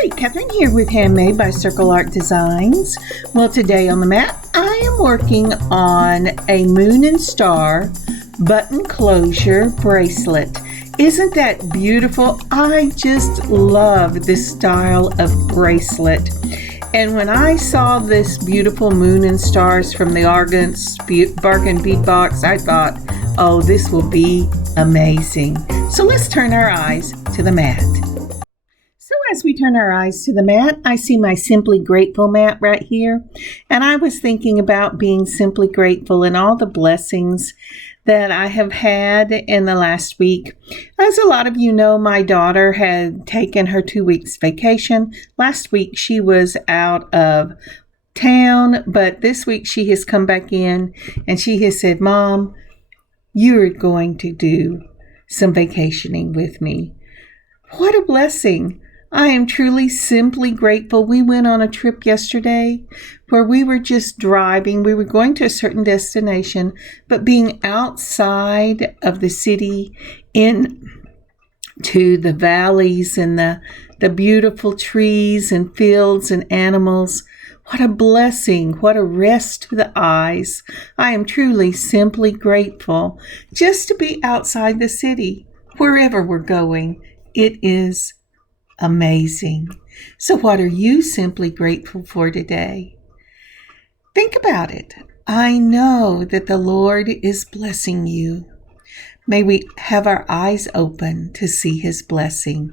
Hi, Kathryn here with Handmade by Circle Art Designs. Well, today on the mat, I am working on a moon and star button closure bracelet. Isn't that beautiful? I just love this style of bracelet. And when I saw this beautiful moon and stars from the August Bargain Bead Box, I thought, oh, this will be amazing. So let's turn our eyes to the mat. So as we turn our eyes to the mat, I see my Simply Grateful mat right here. And I was thinking about being simply grateful and all the blessings that I have had in the last week. As a lot of you know, my daughter had taken her 2 weeks vacation. Last week she was out of town, but this week she has come back in and she has said, Mom, you're going to do some vacationing with me. What a blessing. I am truly simply grateful. We went on a trip yesterday where we were just driving. We were going to a certain destination, but being outside of the city into the valleys and the beautiful trees and fields and animals. What a blessing. What a rest to the eyes. I am truly simply grateful just to be outside the city, wherever we're going. It is amazing. So what are you simply grateful for today? Think about it. I know that the Lord is blessing you. May we have our eyes open to see His blessing.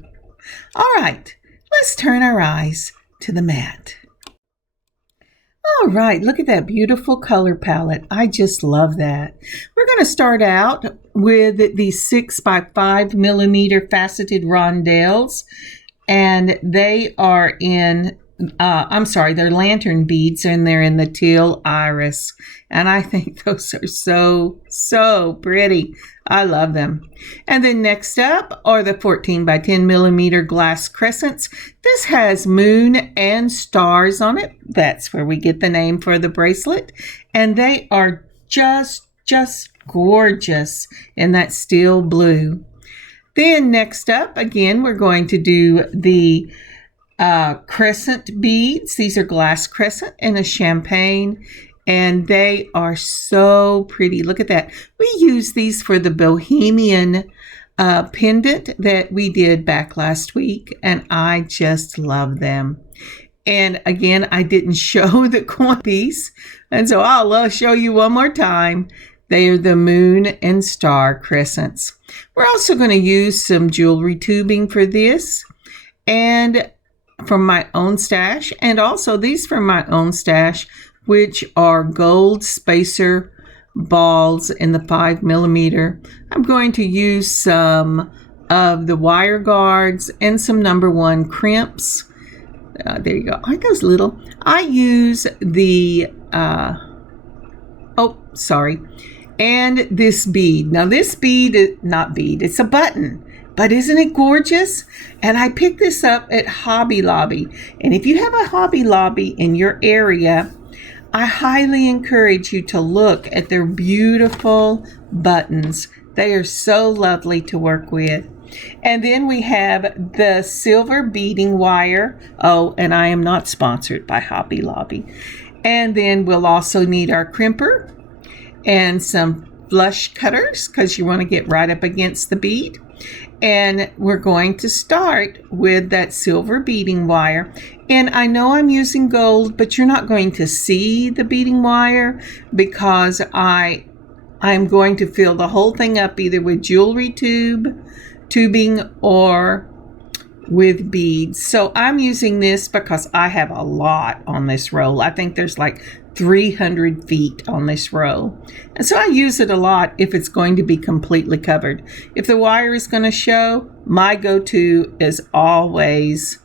All right, let's turn our eyes to the mat. All right, look at that beautiful color palette. I just love that. We're going to start out with these 6 by 5 millimeter faceted rondelles. And they are in, they're lantern beads, and they're in the teal iris. And I think those are so pretty. I love them. And then next up are the 14 by 10 millimeter glass crescents. This has moon and stars on it. That's where we get the name for the bracelet. And they are just gorgeous in that steel blue. Then next up, again, we're going to do the crescent beads. These are glass crescent in a champagne, and they are so pretty. Look at that. We use these for the bohemian pendant that we did back last week, and I just love them. And again, I didn't show the coin piece, and so I'll show you one more time. They are the moon and star crescents. We're also going to use some jewelry tubing for this, and from my own stash, and also these from my own stash, which are gold spacer balls in the 5 millimeter. I'm going to use some of the wire guards and some number 1 crimps. There you go. Aren't those little? I use the, and this bead. Now this bead is not bead, it's a button, but isn't it gorgeous? And I picked this up at Hobby Lobby. And if you have a Hobby Lobby in your area, I highly encourage you to look at their beautiful buttons. They are so lovely to work with. And then we have the silver beading wire. Oh, and I am not sponsored by Hobby Lobby. And then we'll also need our crimper and some flush cutters because you want to get right up against the bead. And we're going to start with that silver beading wire. And I know I'm using gold, but you're not going to see the beading wire because I'm going to fill the whole thing up either with jewelry tubing or with beads. So I'm using this because I have a lot on this roll. I think there's like 300 feet on this row. And so I use it a lot if it's going to be completely covered. If the wire is going to show, my go-to is always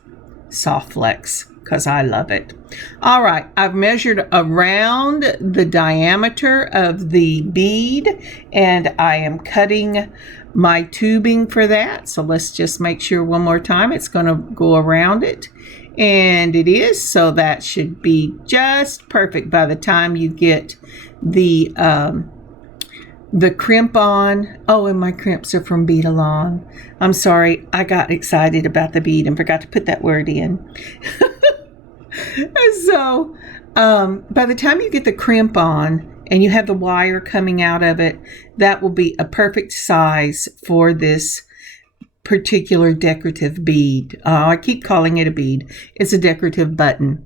soft flex because I love it. All right, I've measured around the diameter of the bead and I am cutting my tubing for that. So let's just make sure one more time it's going to go around it. And it is, so that should be just perfect by the time you get the the crimp on. Oh, and my crimps are from Bead Along. I'm sorry, I got excited about the bead and forgot to put that word in. So, by the time you get the crimp on and you have the wire coming out of it, that will be a perfect size for this particular decorative bead. I keep calling it a bead. It's a decorative button.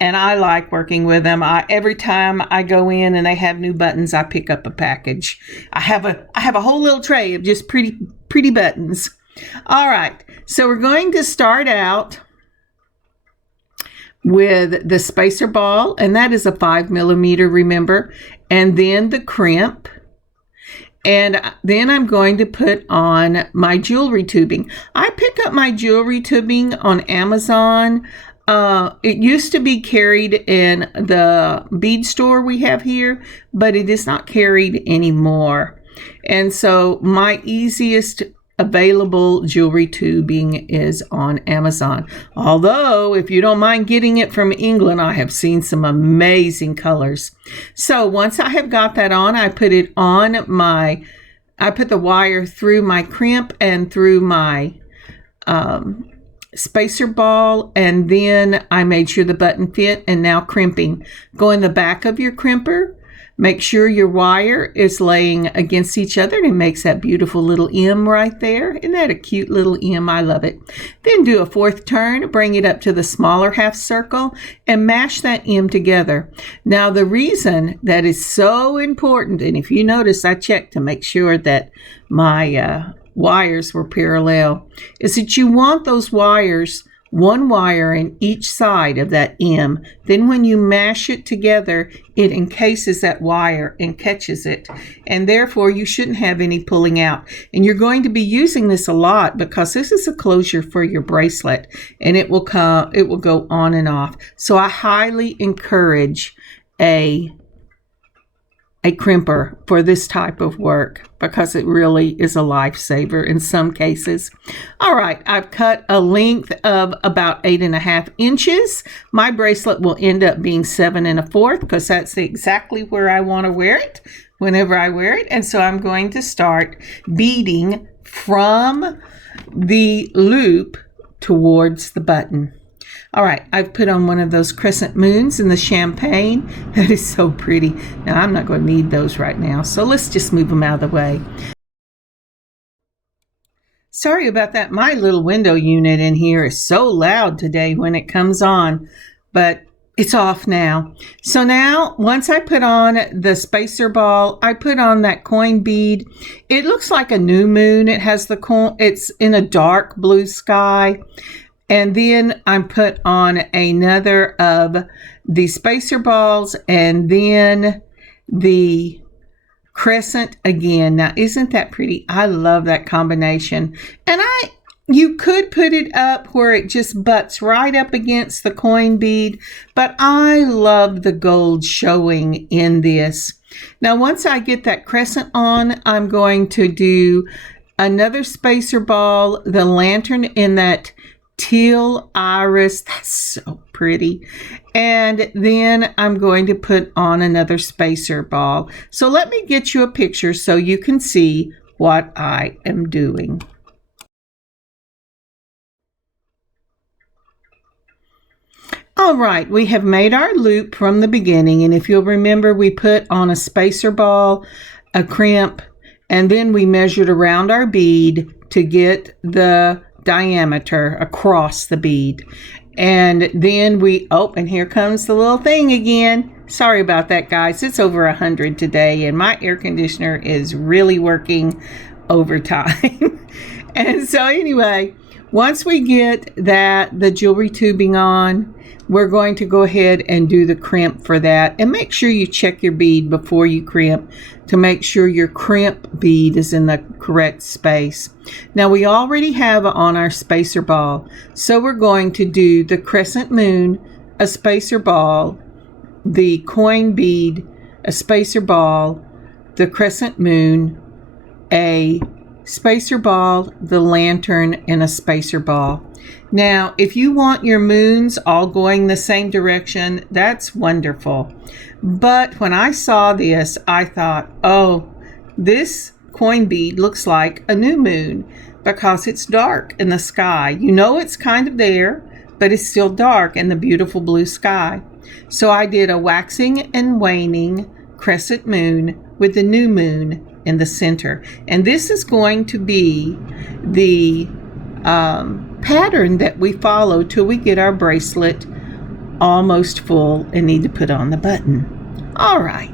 And I like working with them. Every time I go in and they have new buttons, I pick up a package. I have a whole little tray of just pretty buttons. All right, so we're going to start out with the spacer ball, and that is a 5mm, remember, and then the crimp. And then I'm going to put on my jewelry tubing. I picked up my jewelry tubing on Amazon. It used to be carried in the bead store we have here, but it is not carried anymore. And so my easiest available jewelry tubing is on Amazon. Although, if you don't mind getting it from England, I have seen some amazing colors. So once I have got that on, I put it on I put the wire through my crimp and through my spacer ball, and then I made sure the button fit. And now crimping. Go in the back of your crimper. Make sure your wire is laying against each other, and it makes that beautiful little M right there. Isn't that a cute little M? I love it. Then do a 4th turn, bring it up to the smaller half circle, and mash that M together. Now, the reason that is so important, and if you notice, I checked to make sure that my wires were parallel, is that you want those wires, one wire in each side of that M. Then when you mash it together, it encases that wire and catches it. And therefore, you shouldn't have any pulling out. And you're going to be using this a lot because this is a closure for your bracelet, and it will go on and off. So I highly encourage a crimper for this type of work because it really is a lifesaver in some cases. All right, I've cut a length of about 8.5 inches. My bracelet will end up being 7 1/4 because that's exactly where I want to wear it whenever I wear it. And so I'm going to start beading from the loop towards the button. All right, I've put on one of those Crescent Moons in the champagne. That is so pretty. Now, I'm not going to need those right now, so let's just move them out of the way. Sorry about that. My little window unit in here is so loud today when it comes on, but it's off now. So now, once I put on the spacer ball, I put on that coin bead. It looks like a new moon. It has the coin. It's in a dark blue sky. And then I put on another of the spacer balls, and then the crescent again. Now, isn't that pretty? I love that combination. And you could put it up where it just butts right up against the coin bead, but I love the gold showing in this. Now, once I get that crescent on, I'm going to do another spacer ball, the lantern in that teal iris. That's so pretty. And then I'm going to put on another spacer ball. So let me get you a picture so you can see what I am doing. All right, we have made our loop from the beginning, and if you'll remember, we put on a spacer ball, a crimp, and then we measured around our bead to get the diameter across the bead. And then and here comes the little thing again. Sorry about that, guys. It's over 100 today, and my air conditioner is really working overtime. And so anyway, once we get the jewelry tubing on, we're going to go ahead and do the crimp for that. And make sure you check your bead before you crimp to make sure your crimp bead is in the correct space. Now, we already have on our spacer ball, so we're going to do the crescent moon, a spacer ball, the coin bead, a spacer ball, the crescent moon, a spacer ball, the lantern, and a spacer ball. Now, if you want your moons all going the same direction, that's wonderful. But when I saw this, I thought, oh, This coin bead looks like a new moon because it's dark in the sky. You know it's kind of there, but it's still dark in the beautiful blue sky. So I did a waxing and waning crescent moon with the new moon in the center. And this is going to be the pattern that we follow till we get our bracelet almost full and need to put on the button. All right.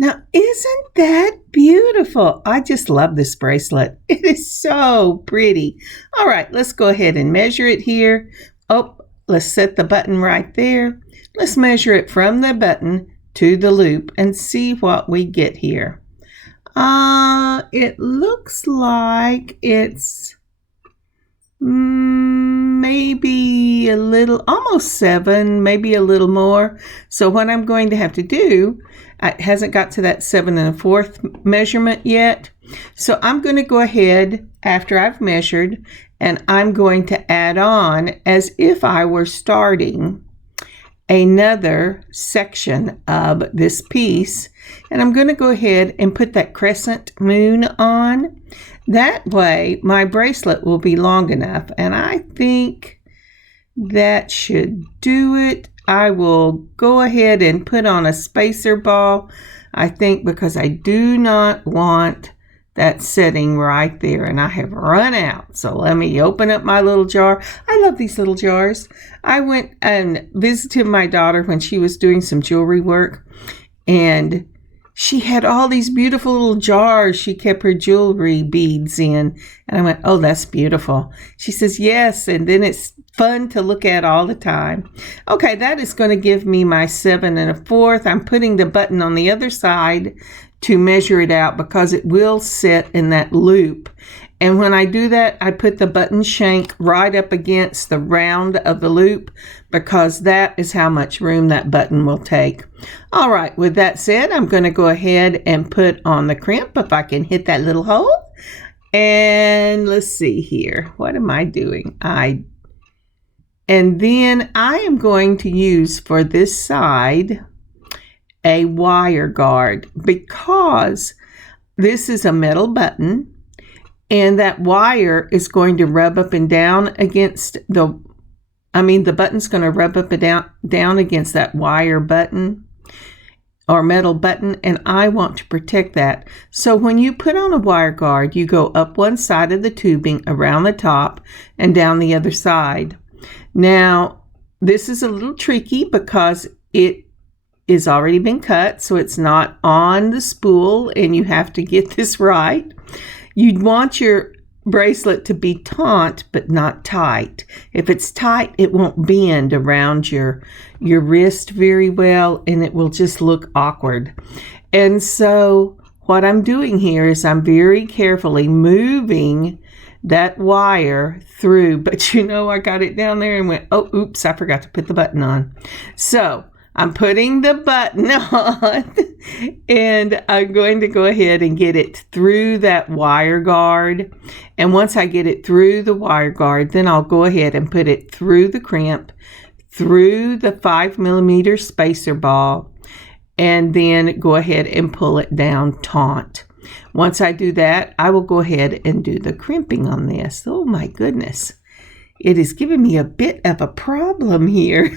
Now, isn't that beautiful? I just love this bracelet. It is so pretty. All right, let's go ahead and measure it here. Oh, let's set the button right there. Let's measure it from the button to the loop and see what we get here. It looks like it's maybe a little, almost 7, maybe a little more. So what I'm going to have to do, it hasn't got to that 7 1/4 measurement yet. So I'm going to go ahead after I've measured and I'm going to add on as if I were starting another section of this piece. And I'm going to go ahead and put that crescent moon on. That way my bracelet will be long enough, and I think that should do it. I will go ahead and put on a spacer ball, I think, because I do not want that setting right there, and I have run out. So let me open up my little jar. I love these little jars. I went and visited my daughter when she was doing some jewelry work, and she had all these beautiful little jars she kept her jewelry beads in. And I went, oh, that's beautiful. She says, yes. And then it's fun to look at all the time. Okay, that is going to give me my 7 1/4. I'm putting the button on the other side to measure it out because it will sit in that loop. And when I do that, I put the button shank right up against the round of the loop because that is how much room that button will take. All right, with that said, I'm going to go ahead and put on the crimp if I can hit that little hole. And let's see here. What am I doing? And then I am going to use for this side a wire guard because this is a metal button. And that wire is going to rub up and down against the button's going to rub up and down against that wire button or metal button, and I want to protect that. So when you put on a wire guard, you go up one side of the tubing, around the top, and down the other side. Now, this is a little tricky because it is already been cut, so it's not on the spool, and you have to get this right. You'd want your bracelet to be taut but not tight. If it's tight, it won't bend around your wrist very well, and it will just look awkward. And so what I'm doing here is I'm very carefully moving that wire through, but I got it down there and went, oh, oops, I forgot to put the button on. So I'm putting the button on and I'm going to go ahead and get it through that wire guard. And once I get it through the wire guard, then I'll go ahead and put it through the crimp, through the 5mm spacer ball, and then go ahead and pull it down taut. Once I do that, I will go ahead and do the crimping on this. Oh my goodness. It is giving me a bit of a problem here.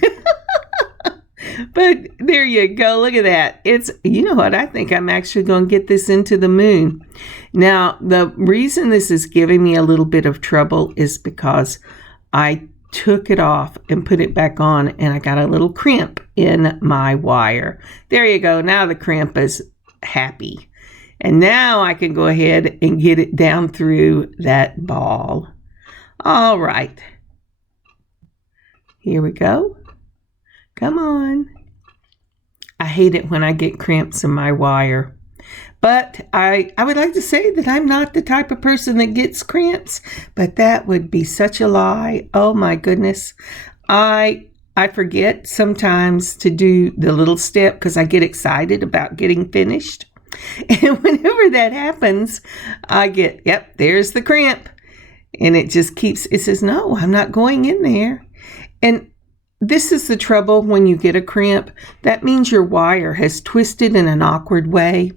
But there you go. Look at that. You know what? I think I'm actually going to get this into the moon. Now, the reason this is giving me a little bit of trouble is because I took it off and put it back on, and I got a little crimp in my wire. There you go. Now the crimp is happy. And now I can go ahead and get it down through that ball. All right. Here we go. Come on. I hate it when I get crimps in my wire. But I would like to say that I'm not the type of person that gets cramps, but that would be such a lie. Oh my goodness. I forget sometimes to do the little step because I get excited about getting finished. And whenever that happens, I get, yep, there's the cramp. And it just keeps, it says, no, I'm not going in there. And this is the trouble when you get a cramp. That means your wire has twisted in an awkward way.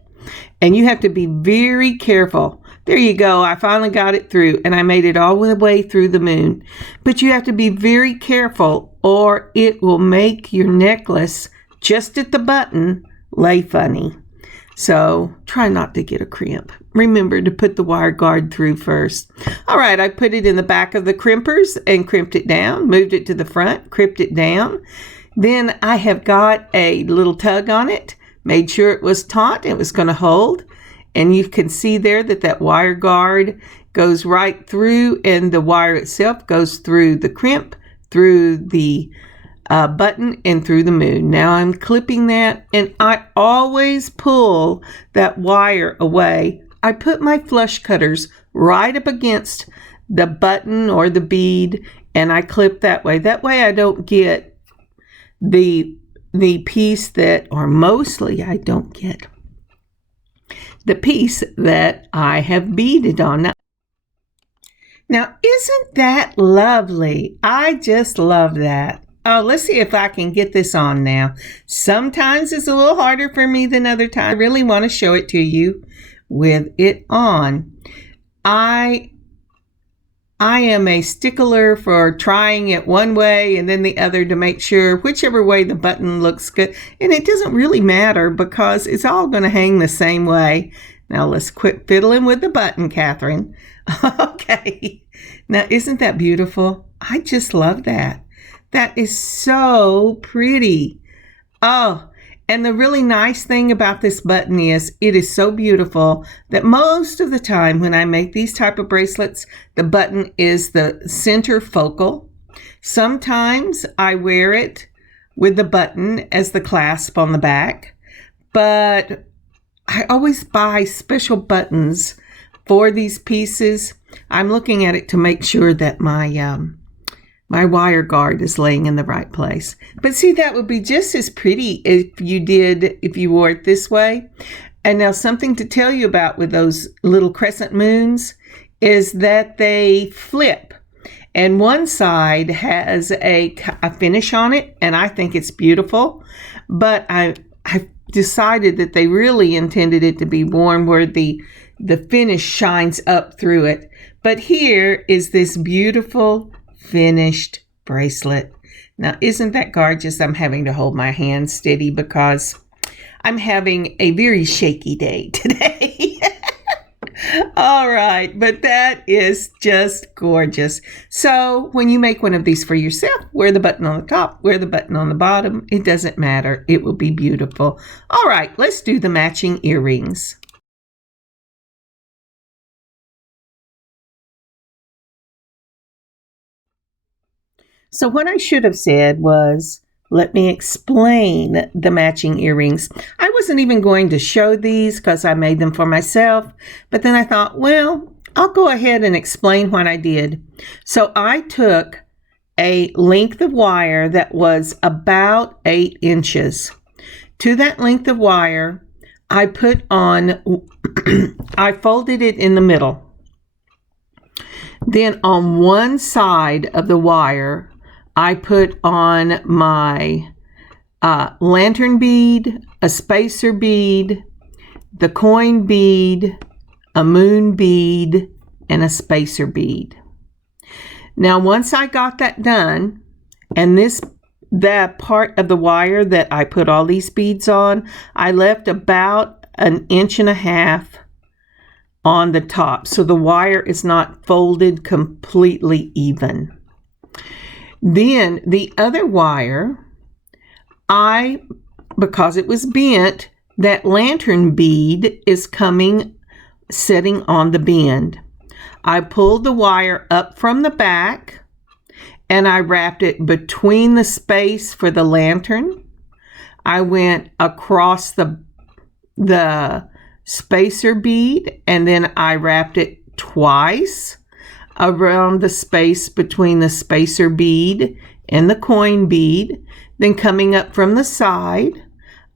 And you have to be very careful. There you go. I finally got it through, and I made it all the way through the moon. But you have to be very careful, or it will make your necklace just at the button lay funny. So try not to get a crimp. Remember to put the wire guard through first. All right, I put it in the back of the crimpers and crimped it down, moved it to the front, crimped it down. Then I have got a little tug on it, made sure it was taut, it was going to hold. And you can see there that that wire guard goes right through, and the wire itself goes through the crimp, through the button, and through the moon. Now I'm clipping that, and I always pull that wire away. I put my flush cutters right up against the button or the bead, and I clip that way. That way I don't get the piece that, or mostly I don't get the piece that I have beaded on. Now isn't that lovely? I just love that. Oh, let's see if I can get this on now. Sometimes it's a little harder for me than other times. I really want to show it to you with it on. I am a stickler for trying it one way and then the other to make sure whichever way the button looks good. And it doesn't really matter because it's all going to hang the same way. Now let's quit fiddling with the button, Kathryn. Okay. Now isn't that beautiful? I just love that. That is so pretty. Oh, and the really nice thing about this button is it is so beautiful that most of the time when I make these type of bracelets, the button is the center focal. Sometimes I wear it with the button as the clasp on the back, but I always buy special buttons for these pieces. I'm looking at it to make sure that my wire guard is laying in the right place. But see, that would be just as pretty if you wore it this way. And now something to tell you about with those little crescent moons is that they flip. And one side has a finish on it, and I think it's beautiful. But I've decided that they really intended it to be worn where the finish shines up through it. But here is this beautiful finished bracelet. Now, isn't that gorgeous? I'm having to hold my hand steady because I'm having a very shaky day today. All right, but that is just gorgeous. So when you make one of these for yourself, wear the button on the top, wear the button on the bottom. It doesn't matter. It will be beautiful. All right, let's do the matching earrings. So what I should have said was, let me explain the matching earrings. I wasn't even going to show these because I made them for myself, but then I thought, well, I'll go ahead and explain what I did. So I took a length of wire that was about 8 inches. To that length of wire, I put on, I folded it in the middle. Then on one side of the wire, I put on my lantern bead, a spacer bead, the coin bead, a moon bead, and a spacer bead. Now, once I got that done, and that part of the wire that I put all these beads on, I left about 1.5 inches on the top, so the wire is not folded completely even. Then the other wire, because it was bent, that lantern bead is sitting on the bend. I pulled the wire up from the back and I wrapped it between the space for the lantern. I went across the spacer bead and then I wrapped it twice around the space between the spacer bead and the coin bead. Then coming up from the side,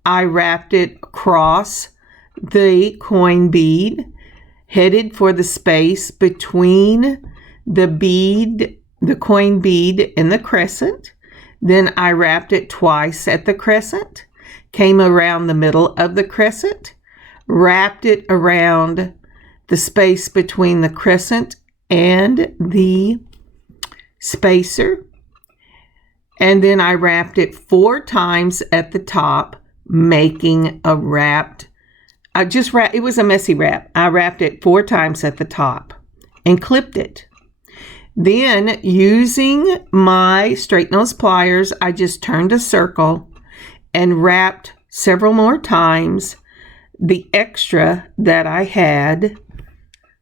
I wrapped it across the coin bead, headed for the space between the coin bead and the crescent. Then I wrapped it twice at the crescent, came around the middle of the crescent, wrapped it around the space between the crescent and the spacer, and then I wrapped it 4 times at the top, making a wrapped, it was a messy wrap. I wrapped it 4 times at the top and clipped it. Then using my straight nose pliers, I just turned a circle and wrapped several more times the extra that I had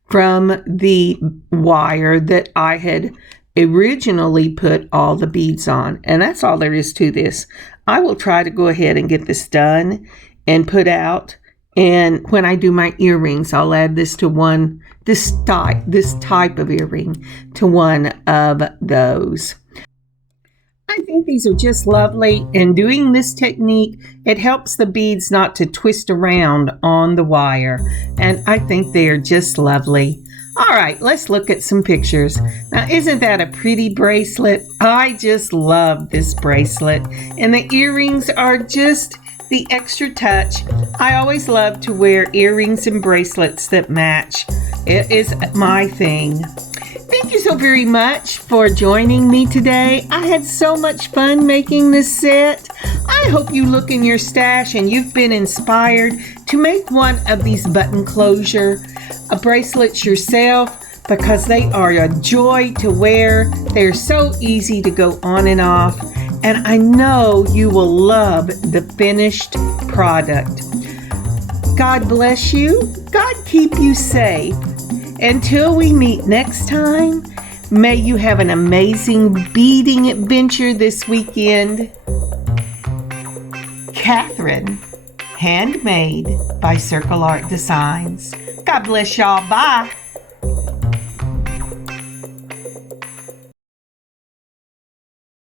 from the wire that I had originally put all the beads on. And that's all there is to this. I will try to go ahead and get this done and put out. And when I do my earrings, I'll add this to this type of earring to one of those. I think these are just lovely, and doing this technique, it helps the beads not to twist around on the wire, and I think they are just lovely. All right, let's look at some pictures. Now, isn't that a pretty bracelet? I just love this bracelet, and the earrings are just the extra touch. I always love to wear earrings and bracelets that match. It is my thing. Thank you so very much for joining me today. I had so much fun making this set. I hope you look in your stash and you've been inspired to make one of these button closure bracelets yourself, because they are a joy to wear. They're so easy to go on and off, and I know you will love the finished product. God bless you. God keep you safe. Until we meet next time, may you have an amazing beading adventure this weekend. Kathryn, Handmade by Circle Art Designs. God bless y'all. Bye.